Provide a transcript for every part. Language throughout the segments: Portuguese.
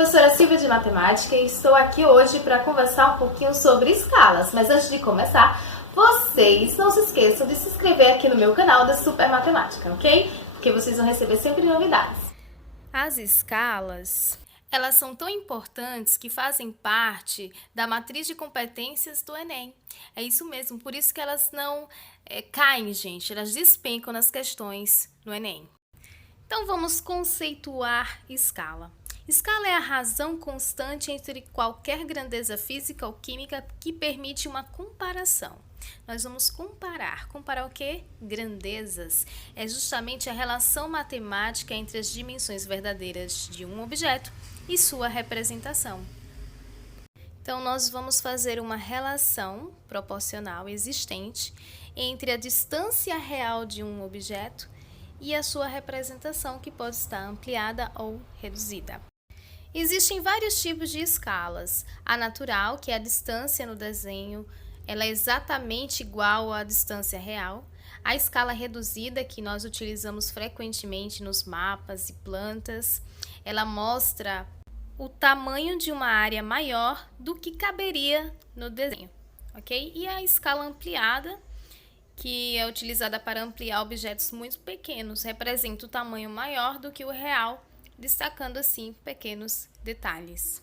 professora Silvia de Matemática e estou aqui hoje para conversar um pouquinho sobre escalas. Mas antes de começar, vocês não se esqueçam de se inscrever aqui no meu canal da Super Matemática, ok? Porque vocês vão receber sempre novidades. As escalas, elas são tão importantes que fazem parte da matriz de competências do Enem. É isso mesmo, por isso que elas não caem, gente, elas despencam nas questões no Enem. Então vamos conceituar escala. Escala é a razão constante entre qualquer grandeza física ou química que permite uma comparação. Nós vamos comparar. Comparar o quê? Grandezas. É justamente a relação matemática entre as dimensões verdadeiras de um objeto e sua representação. Então, nós vamos fazer uma relação proporcional existente entre a distância real de um objeto e a sua representação, que pode estar ampliada ou reduzida. Existem vários tipos de escalas. A natural, que é a distância no desenho, ela é exatamente igual à distância real. A escala reduzida, que nós utilizamos frequentemente nos mapas e plantas, ela mostra o tamanho de uma área maior do que caberia no desenho, ok? E a escala ampliada, que é utilizada para ampliar objetos muito pequenos, representa o tamanho maior do que o real, destacando assim pequenos detalhes.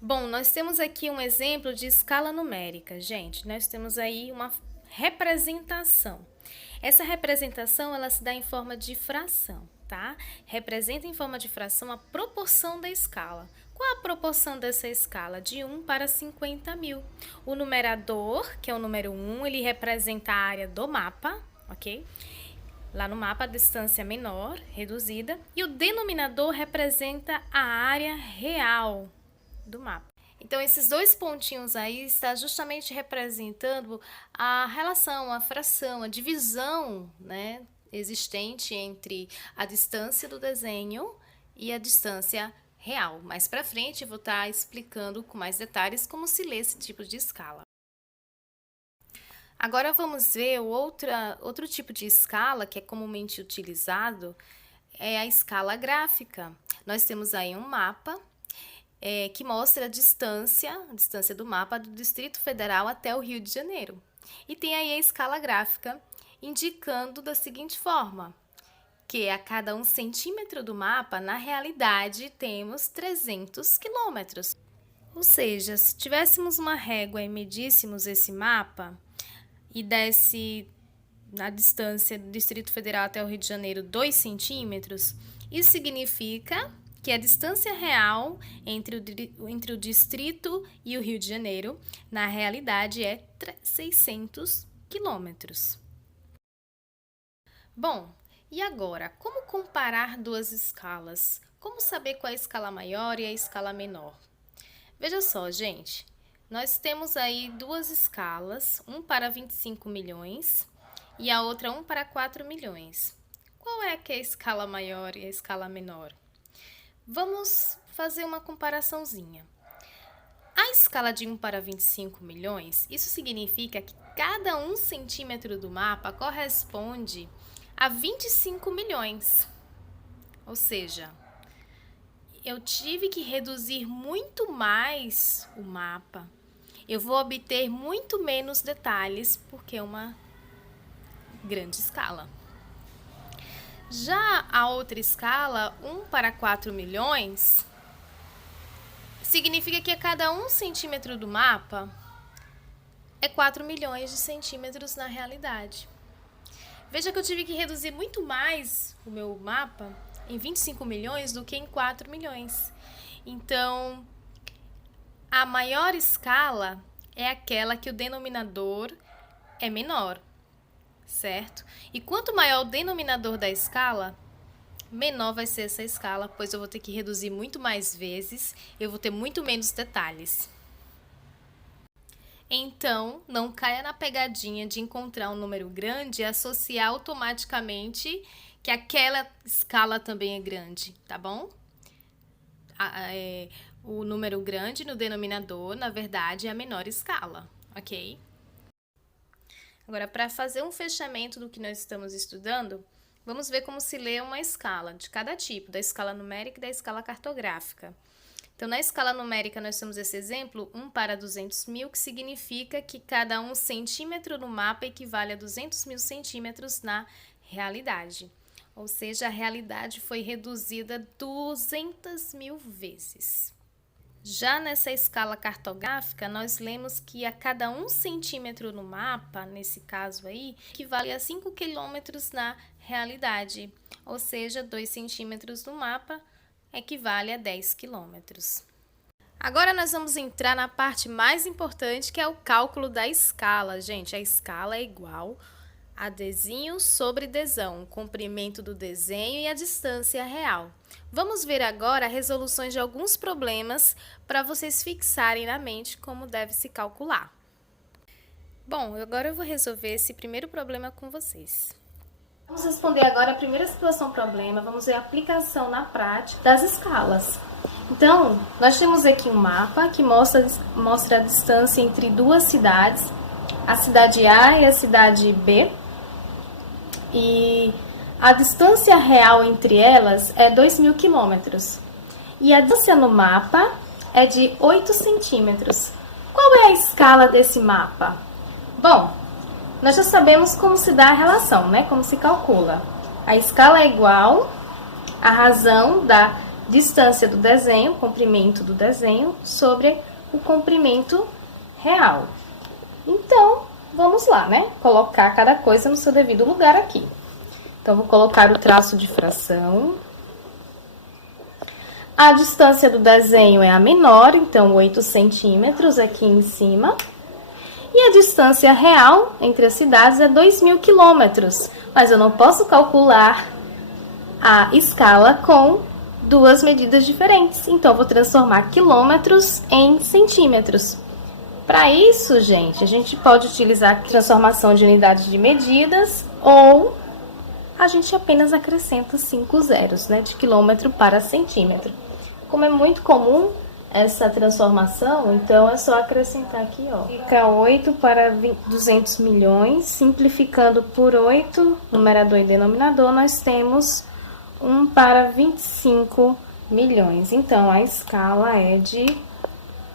Bom, nós temos aqui um exemplo de escala numérica, gente. Nós temos aí uma representação. Essa representação, ela se dá em forma de fração, tá? Representa em forma de fração a proporção da escala. Qual a proporção dessa escala? De 1 para 50.000. O numerador, que é o número 1, ele representa a área do mapa, ok? Lá no mapa, a distância menor, reduzida, e o denominador representa a área real do mapa. Então, esses dois pontinhos aí está justamente representando a relação, a fração, a divisão, né, existente entre a distância do desenho e a distância real. Mais para frente, eu vou estar explicando com mais detalhes como se lê esse tipo de escala. Agora vamos ver outro tipo de escala que é comumente utilizado, é a escala gráfica. Nós temos aí um mapa que mostra a distância do mapa do Distrito Federal até o Rio de Janeiro. E tem aí a escala gráfica indicando da seguinte forma, que a cada 1 centímetro do mapa, na realidade, temos 300 quilômetros. Ou seja, se tivéssemos uma régua e medíssemos esse mapa e desse na distância do Distrito Federal até o Rio de Janeiro 2 centímetros, isso significa que a distância real entre o distrito e o Rio de Janeiro, na realidade, é 600 quilômetros. Bom, e agora, como comparar duas escalas? Como saber qual é a escala maior e a escala menor? Veja só, gente, nós temos aí duas escalas, um para 25 milhões e a outra 1 para 4 milhões. Qual é que é a escala maior e a escala menor? Vamos fazer uma comparaçãozinha. A escala de 1 para 25 milhões, isso significa que cada 1 centímetro do mapa corresponde a 25 milhões. Ou seja, eu tive que reduzir muito mais o mapa. Eu vou obter muito menos detalhes porque é uma grande escala. Já a outra escala, 1 para 4 milhões, significa que a cada 1 centímetro do mapa é 4 milhões de centímetros na realidade. Veja que eu tive que reduzir muito mais o meu mapa em 25 milhões do que em 4 milhões. Então, a maior escala é aquela que o denominador é menor, certo? E quanto maior o denominador da escala, menor vai ser essa escala, pois eu vou ter que reduzir muito mais vezes, eu vou ter muito menos detalhes. Então, não caia na pegadinha de encontrar um número grande e associar automaticamente que aquela escala também é grande, tá bom? O número grande no denominador, na verdade, é a menor escala, ok? Agora, para fazer um fechamento do que nós estamos estudando, vamos ver como se lê uma escala de cada tipo, da escala numérica e da escala cartográfica. Então, na escala numérica, nós temos esse exemplo, 1 para 200 mil, que significa que cada 1 centímetro no mapa equivale a 200 mil centímetros na realidade. Ou seja, a realidade foi reduzida 200 mil vezes. Já nessa escala cartográfica, nós lemos que a cada 1 centímetro no mapa, nesse caso aí, equivale a 5 quilômetros na realidade. Ou seja, 2 centímetros no mapa equivale a 10 quilômetros. Agora nós vamos entrar na parte mais importante, que é o cálculo da escala. Gente, a escala é igual a desenho sobre desão, o comprimento do desenho e a distância real. Vamos ver agora resoluções de alguns problemas para vocês fixarem na mente como deve se calcular. Bom, agora eu vou resolver esse primeiro problema com vocês. Vamos responder agora a primeira situação problema, vamos ver a aplicação na prática das escalas. Então, nós temos aqui um mapa que mostra a distância entre duas cidades, a cidade A e a cidade B, e a distância real entre elas é 2.000 quilômetros, e a distância no mapa é de 8 centímetros. Qual é a escala desse mapa? Bom, nós já sabemos como se dá a relação, né? Como se calcula. A escala é igual à razão da distância do desenho, comprimento do desenho, sobre o comprimento real. Então, vamos lá, né? Colocar cada coisa no seu devido lugar aqui. Então, vou colocar o traço de fração. A distância do desenho é a menor, então 8 centímetros aqui em cima. E a distância real entre as cidades é 2.000 quilômetros. Mas eu não posso calcular a escala com duas medidas diferentes. Então, eu vou transformar quilômetros em centímetros. Para isso, gente, a gente pode utilizar a transformação de unidades de medidas ou a gente apenas acrescenta 5 zeros, né, de quilômetro para centímetro. Como é muito comum essa transformação, então é só acrescentar aqui, ó. Fica 8 para 200 milhões, simplificando por 8, numerador e denominador, nós temos 1 para 25 milhões. Então, a escala é de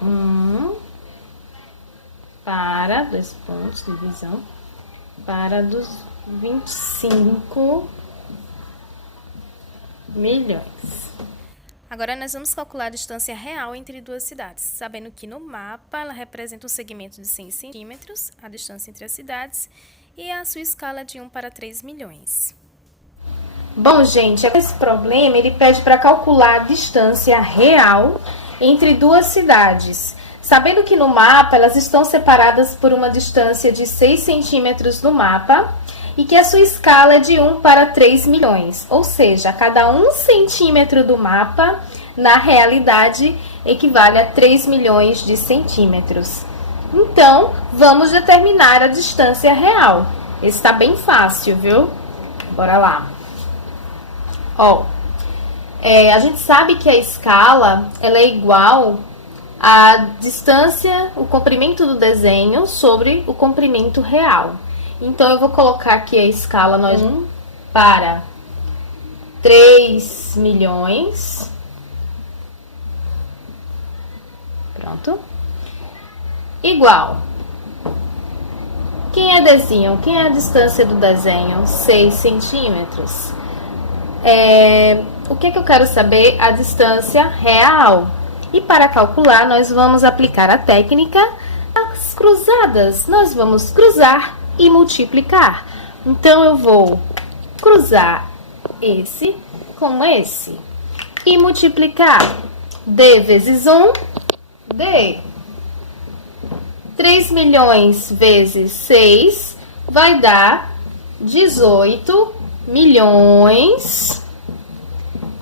1 para, 2 pontos, divisão, para 25 milhões. Agora, nós vamos calcular a distância real entre duas cidades, sabendo que no mapa ela representa um segmento de 100 centímetros, a distância entre as cidades, e a sua escala de 1 para 3 milhões. Bom, gente, esse problema ele pede para calcular a distância real entre duas cidades. Sabendo que no mapa elas estão separadas por uma distância de 6 centímetros no mapa, e que a sua escala é de 1 para 3 milhões, ou seja, cada 1 centímetro do mapa, na realidade, equivale a 3 milhões de centímetros. Então, vamos determinar a distância real. Esse está bem fácil, viu? Bora lá. Ó, a gente sabe que a escala ela é igual à distância, o comprimento do desenho sobre o comprimento real. Então, eu vou colocar aqui a escala 1 para 3 milhões. Pronto. Igual. Quem é desenho? Quem é a distância do desenho? 6 centímetros. O que eu quero saber? A distância real. E para calcular, nós vamos aplicar a técnica das cruzadas. Nós vamos cruzar e multiplicar. Então, eu vou cruzar esse com esse e multiplicar. D vezes 1, D. 3 milhões vezes 6 vai dar 18 milhões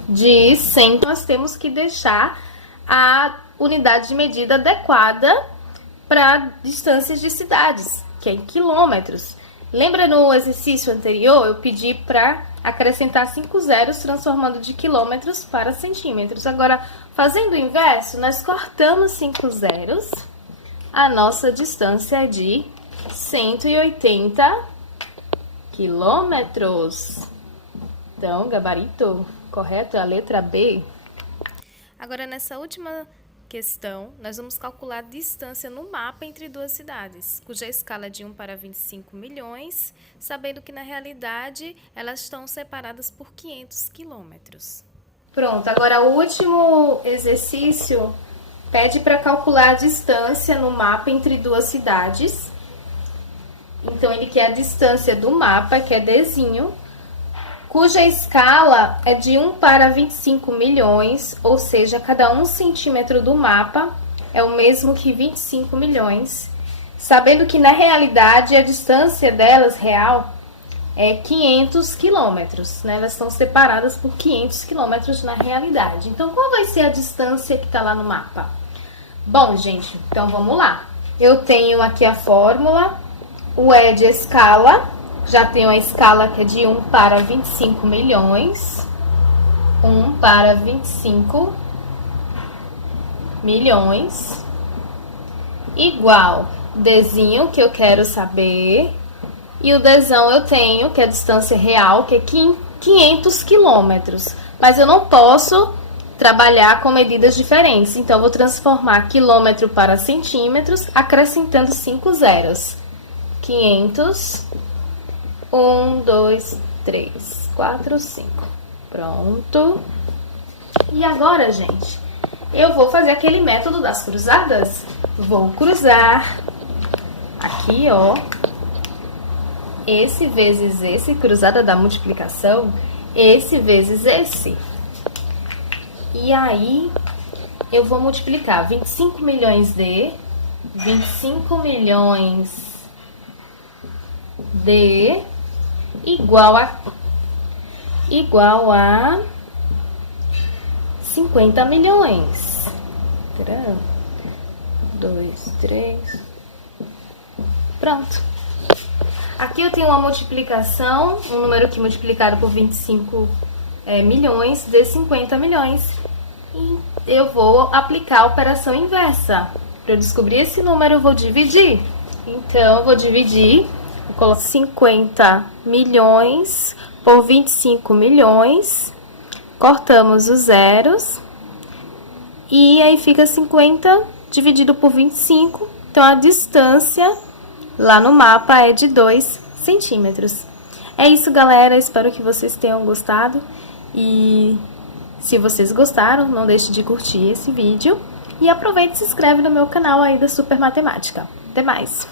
de 100. Nós temos que deixar a unidade de medida adequada para distâncias de cidades, que é em quilômetros. Lembra no exercício anterior, eu pedi para acrescentar 5 zeros, transformando de quilômetros para centímetros. Agora, fazendo o inverso, nós cortamos 5 zeros, a nossa distância é de 180 quilômetros. Então, gabarito correto é a letra B. Agora, nessa última questão, nós vamos calcular a distância no mapa entre duas cidades, cuja escala é de 1 para 25 milhões, sabendo que na realidade elas estão separadas por 500 quilômetros. Pronto, agora o último exercício pede para calcular a distância no mapa entre duas cidades. Então, ele quer a distância do mapa, que é Dzinho, cuja escala é de 1 para 25 milhões, ou seja, cada 1 centímetro do mapa é o mesmo que 25 milhões, sabendo que na realidade a distância delas real é 500 quilômetros, né? Elas estão separadas por 500 quilômetros na realidade. Então, qual vai ser a distância que está lá no mapa? Bom, gente, então vamos lá. Eu tenho aqui a fórmula, o E de escala, já tenho a escala que é de 1 para 25 milhões. 1 para 25 milhões. Igual Dzinho, que eu quero saber. E o Dzão eu tenho, que é a distância real, que é 500 quilômetros. Mas eu não posso trabalhar com medidas diferentes. Então, eu vou transformar quilômetro para centímetros, acrescentando 5 zeros. 500, 1, 2, 3, 4, 5. Pronto. E agora, gente, eu vou fazer aquele método das cruzadas. Vou cruzar aqui, ó. Esse vezes esse, cruzada da multiplicação, esse vezes esse. E aí, eu vou multiplicar 25 milhões de 25 milhões de igual a 50 milhões. 2, 3. Pronto. Aqui eu tenho uma multiplicação, um número que multiplicado por 25 milhões de 50 milhões. E eu vou aplicar a operação inversa. Para eu descobrir esse número, eu vou dividir. Então, eu vou dividir, vou colocar 50 milhões por 25 milhões. Cortamos os zeros. E aí fica 50 dividido por 25. Então, a distância lá no mapa é de 2 centímetros. É isso, galera. Espero que vocês tenham gostado. E se vocês gostaram, não deixe de curtir esse vídeo. E aproveita e se inscreve no meu canal aí da Super Matemática. Até mais!